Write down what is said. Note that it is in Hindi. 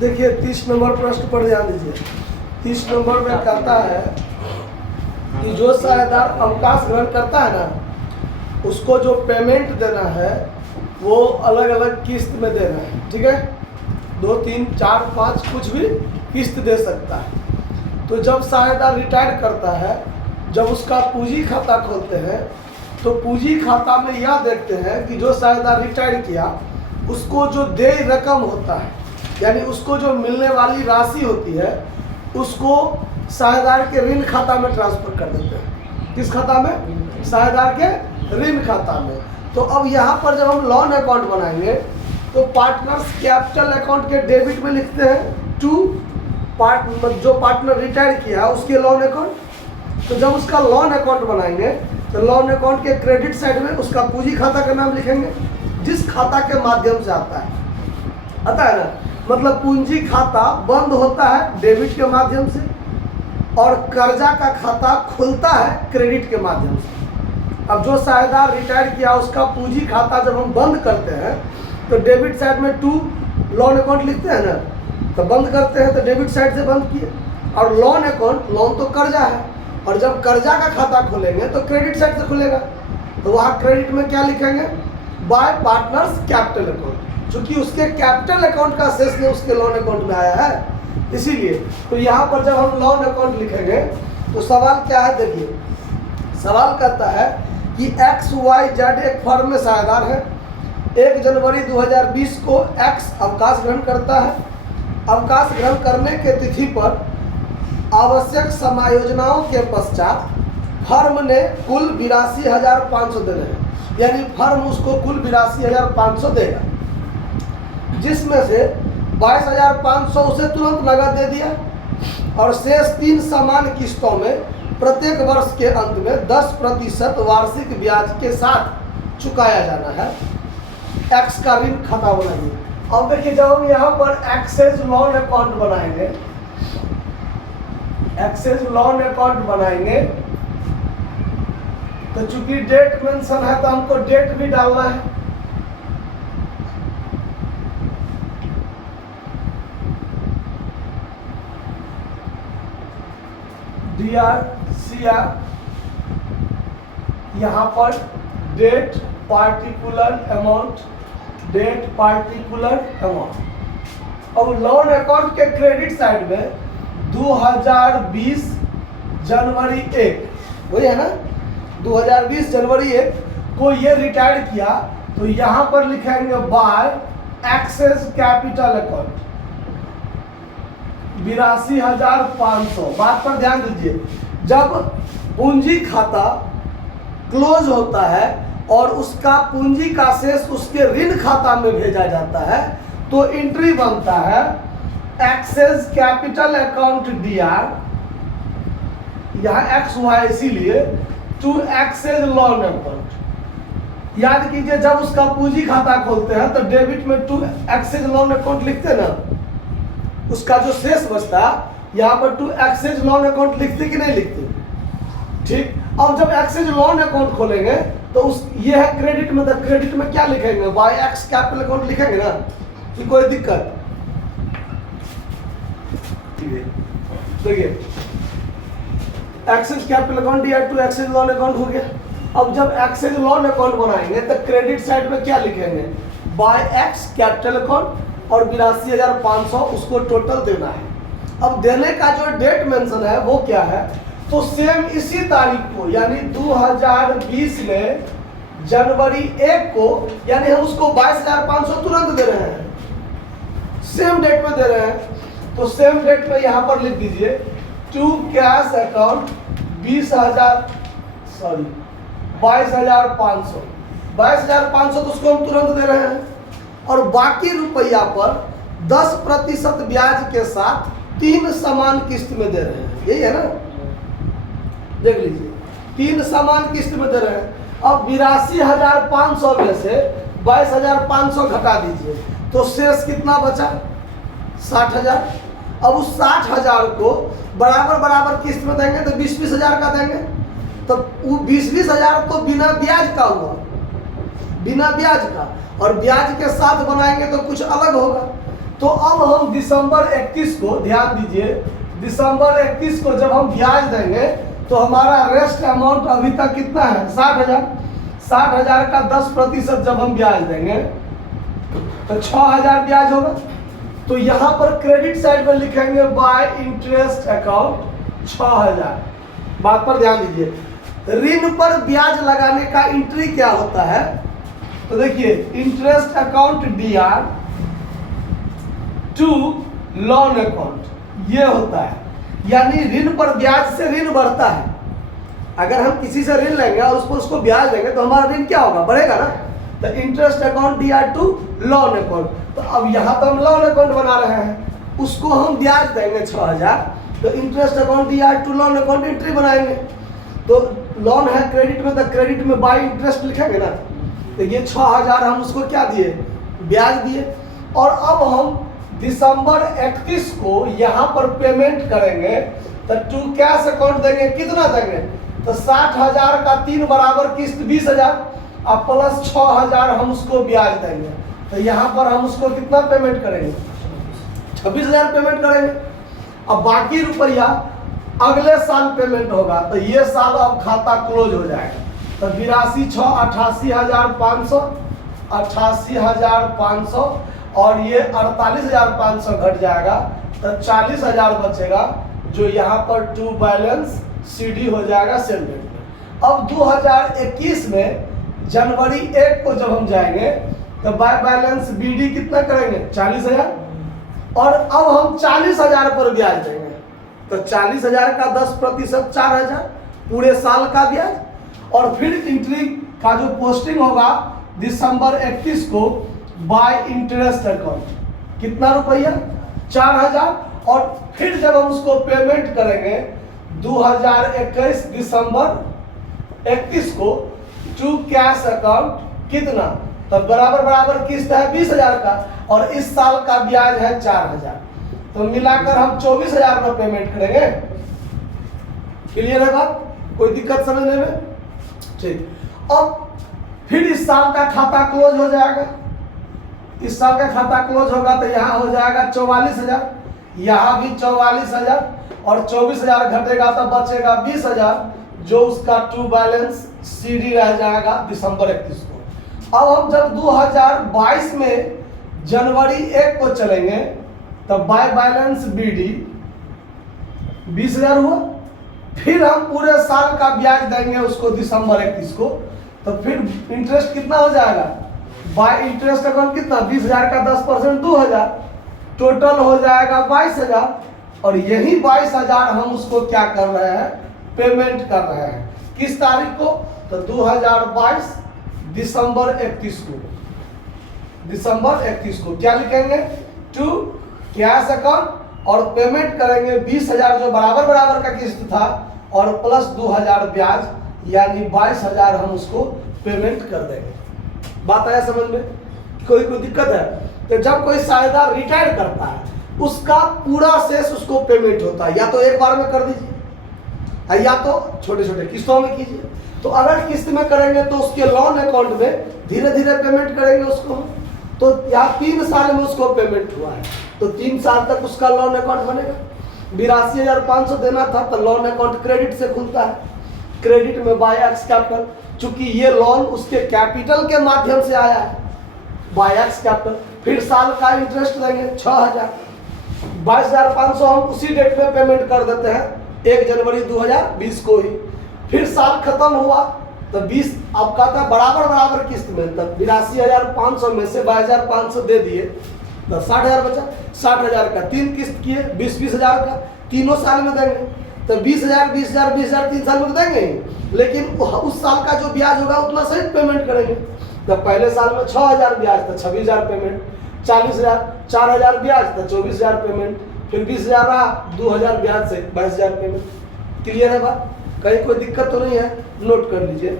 देखिए 30 नंबर प्रश्न पर ध्यान दीजिए। 30 नंबर में कहता है कि जो साझेदार अवकाश ग्रहण करता है ना, उसको जो पेमेंट देना है वो अलग अलग किस्त में देना है। ठीक है, 2, 3, 4, 5 कुछ भी किस्त दे सकता है। तो जब साझेदार रिटायर करता है, जब उसका पूंजी खाता खोलते हैं तो पूंजी खाता में यह देखते हैं कि जो साझेदार रिटायर किया उसको जो देय रकम होता है, यानी उसको जो मिलने वाली राशि होती है, उसको साझेदार के ऋण खाता में ट्रांसफर कर देते हैं। किस खाता में? साझेदार के ऋण खाता में। तो अब यहाँ पर जब हम लोन अकाउंट बनाएंगे तो पार्टनर्स कैपिटल अकाउंट के डेबिट में लिखते हैं टू जो पार्टनर रिटायर किया उसके लोन अकाउंट। तो जब उसका लोन अकाउंट बनाएंगे तो लोन अकाउंट के क्रेडिट साइड में उसका पूंजी खाता का नाम लिखेंगे, जिस खाता के माध्यम से आता है ना। मतलब पूंजी खाता बंद होता है डेबिट के माध्यम से और कर्जा का खाता खुलता है क्रेडिट के माध्यम से। अब जो साझेदार रिटायर किया उसका पूंजी खाता जब हम बंद करते हैं तो डेबिट साइड में टू लोन अकाउंट लिखते हैं ना, तो बंद करते हैं तो डेबिट साइड से बंद किए। और लोन अकाउंट, लोन तो कर्जा है, और जब कर्जा का खाता खोलेंगे तो क्रेडिट साइड से खुलेगा, तो वहाँ क्रेडिट में क्या लिखेंगे? Bye partners capital account. चूंकि उसके कैपिटल अकाउंट का शेष में उसके लोन अकाउंट में आया है, इसीलिए। तो यहाँ पर जब हम लोन अकाउंट लिखेंगे तो सवाल क्या है? देखिए सवाल कहता है कि XYZ एक फर्म में साझेदार है। 1 जनवरी 2020 को X अवकाश ग्रहण करता है। अवकाश ग्रहण करने के तिथि पर आवश्यक समायोजनाओं के पश्चात फर्म ने कुल 82,500 देने हैं, यानी फर्म उसको कुल 82,500 देगा, जिसमें से 22,500 उसे तुरंत नगद दे दिया और शेष 3 समान किस्तों में प्रत्येक वर्ष के अंत में 10% वार्षिक ब्याज के साथ चुकाया जाना है। एक्स का ऋण खाता बनाइए। अब देखिए जब हम यहाँ पर एक्सेस लोन अकाउंट बनाएंगे, एक्सेस लोन अकाउंट बनाएंगे तो चूंकि डेट मेंशन है तो हमको डेट भी डालना है। DRCR, यहाँ पर date particular amount, date particular amount. अब लोन अकाउंट के क्रेडिट साइड में 2020 जनवरी 1, वही है ना, 2020 जनवरी 1 को ये रिटायर किया, तो यहाँ पर लिखेंगे बाय एक्सेस कैपिटल अकाउंट 82,500। बात पर ध्यान दीजिए, जब पूंजी खाता क्लोज होता है और उसका पूंजी का शेष उसके ऋण खाता में भेजा जाता है तो एंट्री बनता है एक्सेस कैपिटल अकाउंट DR, यहाँ XY इसीलिए, टू एक्सेस लोन अकाउंट। याद कीजिए जब उसका पूंजी खाता खोलते हैं तो डेबिट में टू एक्सेस लोन अकाउंट लिखते हैं ना, उसका जो शेष बचता यहाँ पर टू एक्सेस लोन अकाउंट लिखते कि नहीं लिखते? ठीक। अब जब एक्सेस लोन अकाउंट खोलेंगे तो उस ये है क्रेडिट में, तो क्रेडिट में क्या लिखेंगे? बाय एक्स कैपिटल अकाउंट लिखेंगे ना, कि कोई दिक्कत? देखिए excess capital account DR to excess loan account हो गया। अब जब एक्सेस लोन अकाउंट बनाएंगे तो क्रेडिट साइड में क्या लिखेंगे? बाय एक्स कैपिटल अकाउंट और 82,500 उसको टोटल देना है। अब देने का जो डेट मेंशन है वो क्या है? तो सेम इसी तारीख को, यानी 2020 में जनवरी 1 को, यानी हम उसको 22,500 तुरंत दे रहे हैं, सेम डेट में दे रहे हैं। तो सेम डेट में यहाँ पर लिख दीजिए टू कैश अकाउंट 22,500, 22,500 तो उसको हम तुरंत दे रहे हैं, और बाकी रुपया पर 10% ब्याज के साथ 3 समान किस्त में दे रहे हैं। यही है ना, देख लीजिए 3 समान किस्त में दे रहे हैं। अब 82,500 में से 22,500 घटा दीजिए तो शेष कितना बचा? 60,000। अब उस 60,000 को बराबर बराबर किस्त में देंगे तो 20,000 का देंगे, तो वो 20,000 तो बिना ब्याज का हुआ, बिना ब्याज का, और ब्याज के साथ बनाएंगे तो कुछ अलग होगा। तो अब हम दिसंबर 31 को, ध्यान दीजिए, दिसंबर 31 को जब हम ब्याज देंगे तो हमारा रेस्ट अमाउंट अभी तक कितना है, 60,000। 60,000 का 10% जब हम ब्याज देंगे तो 6,000 ब्याज होगा। तो यहाँ पर क्रेडिट साइड में लिखेंगे बाय इंटरेस्ट अकाउंट 6,000। बात पर ध्यान दीजिए, ऋण पर ब्याज लगाने का एंट्री क्या होता है, तो देखिए interest account DR to loan account ये होता है। यानी ऋण पर ब्याज से ऋण बढ़ता है। अगर हम किसी से ऋण लेंगे और उसको ब्याज देंगे तो हमारा ऋण क्या होगा, बढ़ेगा ना। तो interest account DR to loan account, तो अब यहाँ तो हम लोन अकाउंट बना रहे हैं, उसको हम ब्याज देंगे 6,000, तो interest account DR to loan account entry बनाएंगे। तो लोन है क्रेडिट में, तो क्रेडिट में बाय इंटरेस्ट लिखेंगे ना। तो ये 6,000 हम उसको क्या दिए, ब्याज दिए। और अब हम दिसंबर 31 को यहाँ पर पेमेंट करेंगे तो टू कैश अकाउंट देंगे, कितना देंगे, तो 60,000 का 3 बराबर किस्त 20,000 और प्लस 6,000 हम उसको ब्याज देंगे। तो यहाँ पर हम उसको कितना पेमेंट करेंगे, 26,000 पेमेंट करेंगे। अब बाकी रुपया अगले साल पेमेंट होगा, तो ये साल अब खाता क्लोज हो जाएगा। तो 82 6 88,500, 88,500 और ये 48,500 घट जाएगा, तो 40,000 बचेगा, जो यहाँ पर टू बैलेंस CD हो जाएगा सेल डेट में। अब 2021 में जनवरी 1 को जब हम जाएंगे तो बाय बैलेंस BD कितना करेंगे, 40,000, और अब हम 40,000 पर ब्याज देंगे। तो 40,000 का 10% 4,000 पूरे साल का ब्याज। और फिर एंट्री का जो पोस्टिंग होगा दिसंबर 31 को बाय इंटरेस्ट अकाउंट, कितना रुपया, 4,000। और फिर जब हम उसको पेमेंट करेंगे 2021 दिसंबर 31 को टू कैश अकाउंट, कितना, तो बराबर बराबर किस्त है 20,000 का, और इस साल का ब्याज है 4,000। तो मिलाकर हम 24,000 का पेमेंट करेंगे। क्लियर है बात, कोई दिक्कत समझने में, ठीक। अब फिर इस साल का खाता क्लोज हो जाएगा। इस साल का खाता क्लोज होगा तो यहाँ हो जाएगा 44,000, यहाँ भी 44,000, और 24,000 घटेगा तो बचेगा 20,000, जो उसका टू बैलेंस CD रह जाएगा दिसंबर 31 को। अब हम जब 2022 में जनवरी 1 को चलेंगे तो बाय बैलेंस BD 20,000 हुआ। फिर हम पूरे साल का ब्याज देंगे उसको दिसंबर 31 को, तो फिर इंटरेस्ट कितना हो जाएगा, बाय इंटरेस्ट अकाउंट कितना, 20,000 का 10% 2,000, टोटल हो जाएगा 22,000। और यही 22,000 हम उसको क्या कर रहे हैं, पेमेंट कर रहे हैं। किस तारीख को, तो 2022 दिसंबर 31 को। दिसंबर 31 को क्या लिखेंगे, टू कैश अकाउंट, और पेमेंट करेंगे 20,000 जो बराबर बराबर का किस्त था, और प्लस 2,000 ब्याज, यानी 22,000 हम उसको पेमेंट कर देंगे। बात आया समझ में, कोई दिक्कत है। तो जब कोई साझेदार रिटायर करता है उसका पूरा शेष उसको पेमेंट होता है, या तो एक बार में कर दीजिए या तो छोटे छोटे किस्तों में कीजिए। तो अगर किस्त में करेंगे तो उसके लोन अकाउंट में धीरे धीरे पेमेंट करेंगे उसको। तो यहाँ 3 साल में उसको पेमेंट हुआ है, तो 3 साल तक उसका लोन अकाउंट बनेगा। 82,500 देना था तो लोन अकाउंट क्रेडिट से खुलता है, क्रेडिट में बाय एक्स कैपिटल, चूंकि ये लोन उसके कैपिटल के माध्यम से आया है, बाय एक्स कैपिटल। फिर साल का इंटरेस्ट देंगे 6,000, 22,500 हम उसी डेट में पेमेंट कर देते हैं 1 जनवरी 2020 को ही। फिर साल खत्म हुआ तो 20 आपका था बराबर बराबर किस्त में, तब 82,500 में से 22,500 दे दिए तो 60,000 बचा। 60,000 का 3 किस्त किए, 20,000 का तीनों साल में देंगे। तो 20,000 20,000 20,000 3 साल में देंगे, लेकिन उस साल का जो ब्याज होगा उतना सहित पेमेंट करेंगे। तो पहले साल में 6,000 ब्याज तो 26,000 पेमेंट, 40,000 4,000 ब्याज तो 24,000 पेमेंट, फिर 20,000 रहा 2,000 ब्याज से 22,000 पेमेंट। क्लियर है बात, कहीं कोई दिक्कत तो नहीं है, नोट कर लीजिए।